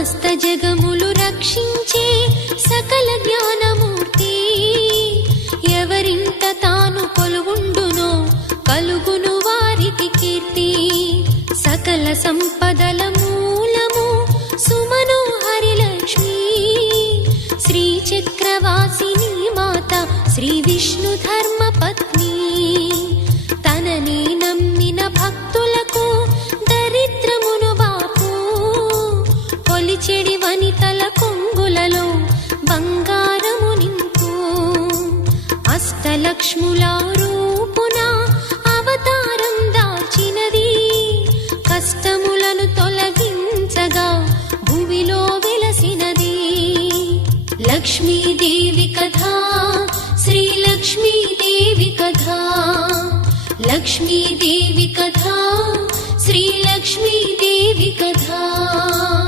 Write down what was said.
సమస్త జగములు రక్షించే సకల జ్ఞానమూర్తి, ఎవరింట తాను కొలువుండునో కలుగును వారికి కీర్తి. సకల సంపదల మూలము సుమనోహరి లక్ష్మి, శ్రీ చక్రవాసిని మాత శ్రీ విష్ణు ధర్మ పత్ని. తనని నమ్మిన భక్తులకు దరిద్రమును బాపు, కొలిచెడి వనితల కొంగులలో బంగారము నింపు. అష్టలక్ష్ముల రూపున అవతారం దాల్చినది, కష్టములను తొలగించగా భూమిలో వెలసినది. లక్ష్మీదేవి కథ, శ్రీ లక్ష్మీదేవి కథ, లక్ష్మీదేవి కథ, శ్రీ లక్ష్మీదేవి కథ.